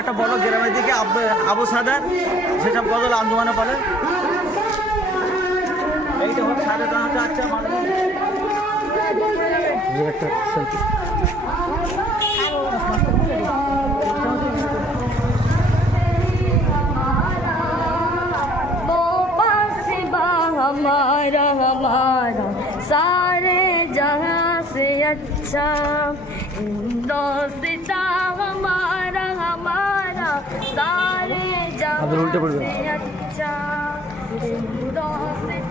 একটা বড় গ্রামের দিকে আবু সাদার সেসব গজল আঞ্জুমানে বলে। এইটা হচ্ছে 5.5 আচ্ছা মানুষ একটা সেলফি हमारा हमारा सारे जहां से अच्छा हिंदुस्ता हमारा हमारा सारे जहां से अच्छा हिंदुस्ता